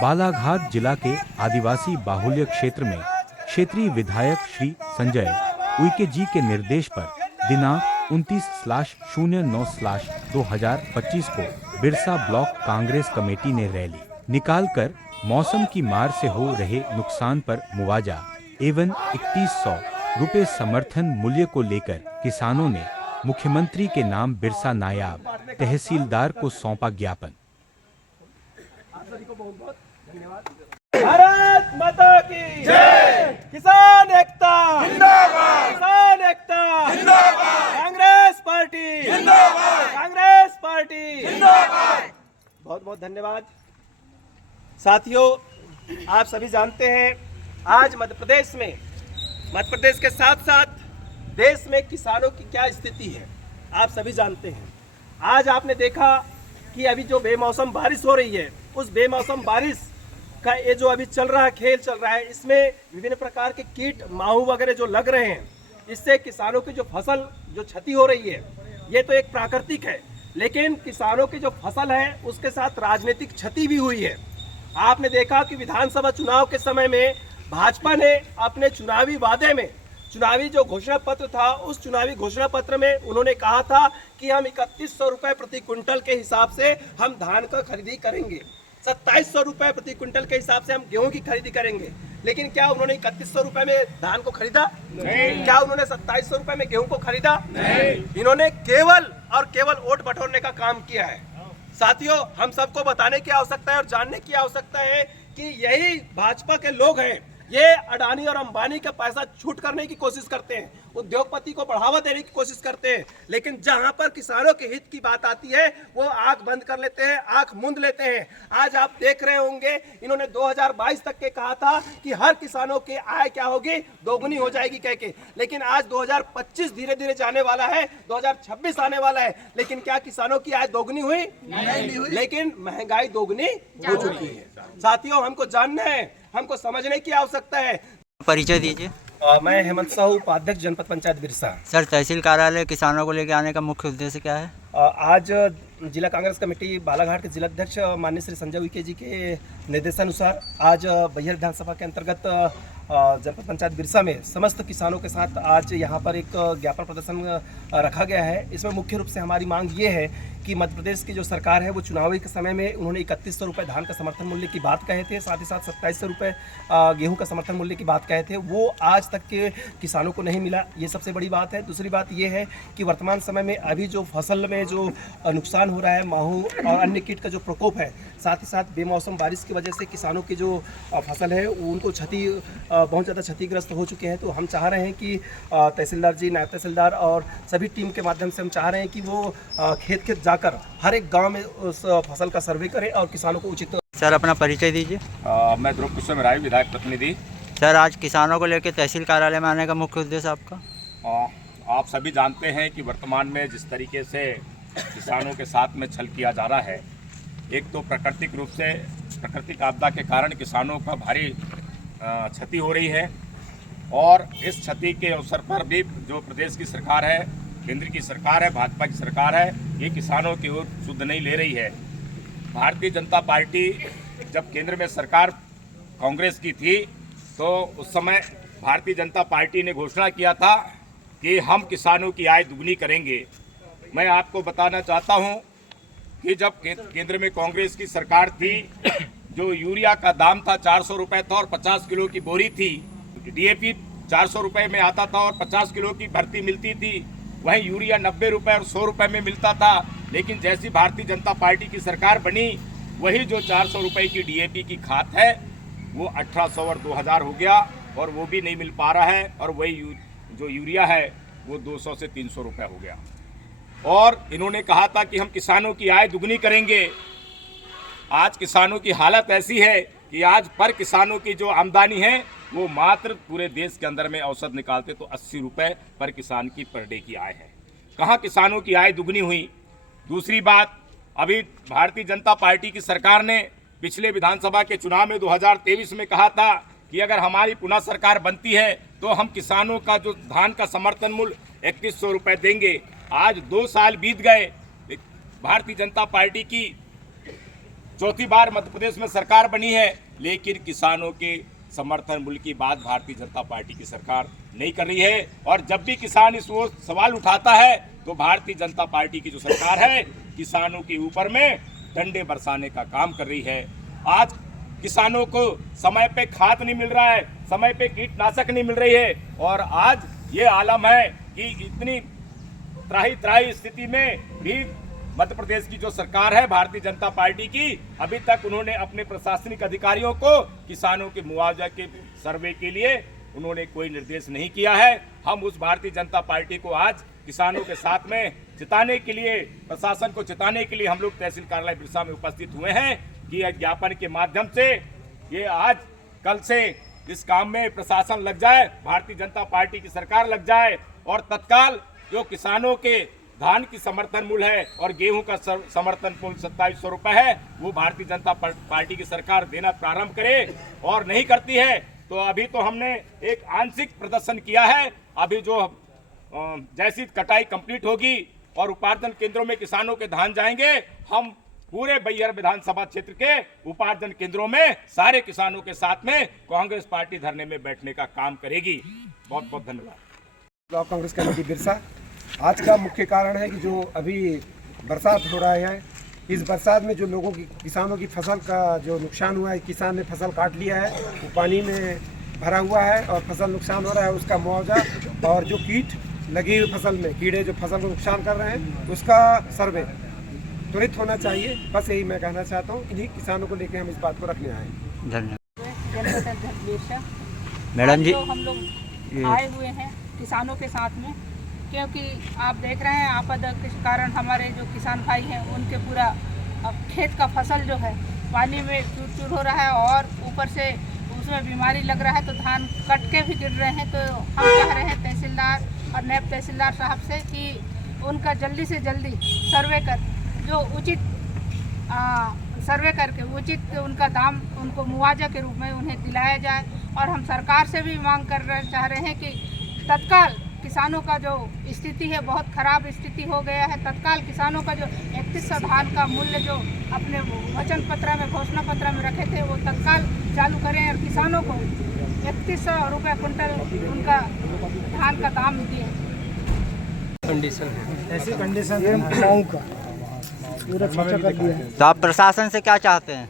बालाघाट जिला के आदिवासी बाहुल्य क्षेत्र में क्षेत्रीय विधायक श्री संजय उइके जी के निर्देश पर दिनांक 29/09/2025 को बिरसा ब्लॉक कांग्रेस कमेटी ने रैली निकालकर मौसम की मार से हो रहे नुकसान पर मुआवजा एवं 3100 रुपये समर्थन मूल्य को लेकर किसानों ने मुख्यमंत्री के नाम बिरसा नायाब तहसीलदार को सौंपा ज्ञापन। भारत माता की जय। किसान एकता जिंदाबाद, किसान एकता जिंदाबाद, कांग्रेस पार्टी जिंदाबाद, कांग्रेस पार्टी जिंदाबाद। बहुत बहुत धन्यवाद साथियों। आप सभी जानते हैं आज मध्य प्रदेश के साथ साथ देश में किसानों की क्या स्थिति है आप सभी जानते हैं। आज आपने देखा कि अभी जो बेमौसम बारिश हो रही है, उस बेमौसम बारिश का ये जो अभी चल रहा है, खेल चल रहा है, इसमें विभिन्न प्रकार के कीट माहू वगैरह जो लग रहे हैं, इससे किसानों की जो फसल जो क्षति हो रही है, ये तो एक प्राकृतिक है, लेकिन किसानों की जो फसल है उसके साथ राजनीतिक क्षति भी हुई है। आपने देखा कि विधानसभा चुनाव के समय में भाजपा ने अपने चुनावी वादे में, चुनावी जो घोषणा पत्र था, उस चुनावी घोषणा पत्र में उन्होंने कहा था कि हम 3100 रुपये प्रति क्विंटल के हिसाब से हम धान का खरीदी करेंगे, 2700 रुपये प्रति क्विंटल के हिसाब से हम गेहूं की खरीदी करेंगे। लेकिन क्या उन्होंने 3100 रुपये में धान को खरीदा? नहीं। क्या उन्होंने 2700 रुपये में गेहूं को खरीदा? नहीं। इन्होंने केवल और केवल वोट बटोरने का काम किया है। साथियों, हम सबको बताने की आवश्यकता है और जानने की आवश्यकता है कि यही भाजपा के लोग हैं, ये अडानी और अंबानी का पैसा छूट करने की कोशिश करते हैं, उद्योगपति को बढ़ावा देने की कोशिश करते हैं, लेकिन जहां पर किसानों के हित की बात आती है वो आंख बंद कर लेते हैं, आंख मूंद लेते हैं। आज आप देख रहे होंगे इन्होंने 2022 तक के कहा था कि हर किसानों की आय क्या होगी, दोगुनी हो जाएगी कह के, लेकिन आज 2025 धीरे धीरे जाने वाला है, 2026 आने वाला है, लेकिन क्या किसानों की आय दोगुनी हुई? नहीं हुई। लेकिन महंगाई दोगुनी हो चुकी है। साथियों, हमको जानना है, हमको समझने की आवश्यकता है। परिचय दीजिए। मैं हेमंत साहू, उपाध्यक्ष जनपद पंचायत बिरसा। सर, तहसील कार्यालय किसानों को लेकर आने का मुख्य उद्देश्य क्या है? आज जिला कांग्रेस कमेटी बालाघाट के जिलाध्यक्ष माननीय श्री संजय उइके जी के निर्देशानुसार आज बैहर विधानसभा के अंतर्गत जनपद पंचायत बिरसा में समस्त किसानों के साथ आज यहाँ पर एक ज्ञापन प्रदर्शन रखा गया है। इसमें मुख्य रूप से हमारी मांग ये है कि मध्य प्रदेश की जो सरकार है वो चुनावी के समय में उन्होंने 3100 रुपये धान का समर्थन मूल्य की बात कहे थे, साथ ही साथ 2700 रुपये गेहूं का समर्थन मूल्य की बात कहे थे, वो आज तक के किसानों को नहीं मिला। ये सबसे बड़ी बात है। दूसरी बात ये है कि वर्तमान समय में अभी जो फसल में जो नुकसान हो रहा है, माहू और अन्य कीट का जो प्रकोप है, साथ ही साथ बेमौसम बारिश की वजह से किसानों की जो फसल है उनको बहुत ज़्यादा क्षतिग्रस्त हो चुके हैं। तो हम चाह रहे हैं कि तहसीलदार जी, नायब तहसीलदार और सभी टीम के माध्यम से हम चाह रहे हैं कि वो खेत खेत जाकर हर एक गांव में उस फसल का सर्वे करें और किसानों को उचित। सर, अपना परिचय दीजिए। मैं ध्रुव कुशवाहा राय, विधायक प्रतिनिधि। सर, आज किसानों को लेकर तहसील कार्यालय में आने का मुख्य उद्देश्य आपका? आप सभी जानते हैं कि वर्तमान में जिस तरीके से किसानों के साथ में छल किया जा रहा है, एक तो प्राकृतिक रूप से प्राकृतिक आपदा के कारण किसानों का भारी क्षति हो रही है, और इस क्षति के अवसर पर भी जो प्रदेश की सरकार है, केंद्र की सरकार है, भाजपा की सरकार है, ये किसानों की ओर सुध नहीं ले रही है। भारतीय जनता पार्टी जब केंद्र में सरकार कांग्रेस की थी तो उस समय भारतीय जनता पार्टी ने घोषणा किया था कि हम किसानों की आय दुगनी करेंगे। मैं आपको बताना चाहता हूं कि जब केंद्र में कांग्रेस की सरकार थी, जो यूरिया का दाम था 400 रुपये था और 50 किलो की बोरी थी, डीएपी 400 रुपये में आता था और 50 किलो की भर्ती मिलती थी, वहीं यूरिया 90 रुपये और 100 रुपये में मिलता था। लेकिन जैसी भारतीय जनता पार्टी की सरकार बनी, वही जो 400 रुपये की डीएपी की खाद है वो 1800 और 2000 हो गया, और वो भी नहीं मिल पा रहा है, और वही जो यूरिया है वो 200 से 300 रुपये हो गया। और इन्होंने कहा था कि हम किसानों की आय दुगनी करेंगे। आज किसानों की हालत ऐसी है कि आज पर किसानों की जो आमदनी है वो मात्र पूरे देश के अंदर में औसत निकालते तो 80 रुपये पर किसान की पर डे की आय है। कहाँ किसानों की आय दुगनी हुई? दूसरी बात, अभी भारतीय जनता पार्टी की सरकार ने पिछले विधानसभा के चुनाव में 2023 में कहा था कि अगर हमारी पुनः सरकार बनती है तो हम किसानों का जो धान का समर्थन मूल्य 3100 रुपये देंगे। आज 2 साल बीत गए, भारतीय जनता पार्टी की चौथी बार मध्य प्रदेश में सरकार बनी है, लेकिन किसानों के समर्थन मूल्य की बात भारतीय जनता पार्टी की सरकार नहीं कर रही है। और जब भी किसान इस ओर सवाल उठाता है तो भारतीय जनता पार्टी की जो सरकार है किसानों के ऊपर में डंडे बरसाने का काम कर रही है। आज किसानों को समय पे खाद नहीं मिल रहा है, समय पे कीटनाशक नहीं मिल रही है, और आज ये आलम है कि इतनी त्राही स्थिति में भी मध्य प्रदेश की जो सरकार है भारतीय जनता पार्टी की, अभी तक उन्होंने अपने प्रशासनिक अधिकारियों को किसानों के मुआवजा के सर्वे के लिए उन्होंने कोई निर्देश नहीं किया है। हम उस भारतीय जनता पार्टी को आज किसानों के साथ में जिताने के लिए, प्रशासन को जिताने के लिए हम लोग तहसील कार्यालय बिरसा में उपस्थित हुए हैं कि ज्ञापन के माध्यम से ये आज कल से इस काम में प्रशासन लग जाए, भारतीय जनता पार्टी की सरकार लग जाए और तत्काल जो किसानों के धान की समर्थन मूल्य है और गेहूं का समर्थन मूल्य 2700 रुपए है वो भारतीय जनता पार्टी की सरकार देना प्रारंभ करे। और नहीं करती है तो अभी तो हमने एक आंशिक प्रदर्शन किया है। अभी जो जैसी कटाई कंप्लीट होगी और उपार्जन केंद्रों में किसानों के धान जाएंगे, हम पूरे बैहर विधानसभा क्षेत्र के उपार्जन केंद्रों में सारे किसानों के साथ में कांग्रेस पार्टी धरने में बैठने का काम करेगी। बहुत बहुत धन्यवाद। Block Congress committee Birsa. आज का मुख्य कारण है कि जो अभी बरसात हो रहा है, इस बरसात में जो लोगों की, किसानों की फसल का जो नुकसान हुआ है, किसान ने फसल काट लिया है, वो पानी में भरा हुआ है और फसल नुकसान हो रहा है, उसका मुआवजा और जो कीट लगी हुई फसल में, कीड़े जो फसल को नुकसान कर रहे हैं, उसका सर्वे त्वरित होना चाहिए। बस यही मैं कहना चाहता हूँ। इन्हीं किसानों को लेकर हम इस बात को रखने आए हैं। धन्यवाद। मैडम जी, हम लोग आए हुए हैं किसानों के साथ में, क्योंकि आप देख रहे हैं आपदा के कारण हमारे जो किसान भाई हैं उनके पूरा खेत का फसल जो है पानी में चूर चूर हो रहा है और ऊपर से उसमें बीमारी लग रहा है, तो धान कट के भी गिर रहे हैं। तो हम कह रहे हैं तहसीलदार और नायब तहसीलदार साहब से कि उनका जल्दी से जल्दी सर्वे कर जो उचित सर्वे करके उचित उनका दाम उनको मुआवजा के रूप में उन्हें दिलाया जाए। और हम सरकार से भी मांग चाह रहे हैं कि तत्काल किसानों का जो स्थिति है बहुत ख़राब स्थिति हो गया है, तत्काल किसानों का जो 3100 धान का मूल्य जो अपने वचन पत्र में, घोषणा पत्र में रखे थे, वो तत्काल चालू करें और किसानों को 3100 रुपये कुंटल उनका धान का दाम दिए। ऐसी कंडीशन है गाँव का पूरा खर्चा कर दिया है। तो आप प्रशासन से क्या चाहते हैं?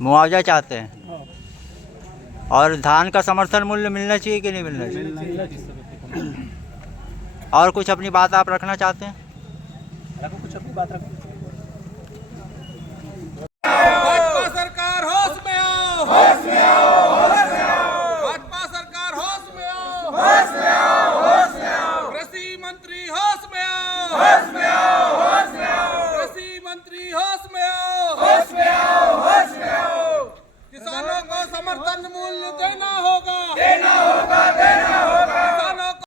मुआवजा चाहते हैं और धान का समर्थन मूल्य मिलना चाहिए कि नहीं मिलना चाहिए? और कुछ अपनी बात आप रखना चाहते हैं? कुछ अपनी बात रखो। भाजपा सरकार होश में आओ, होश में आओ, होश में आओ। भाजपा सरकार होश में आओ, होश में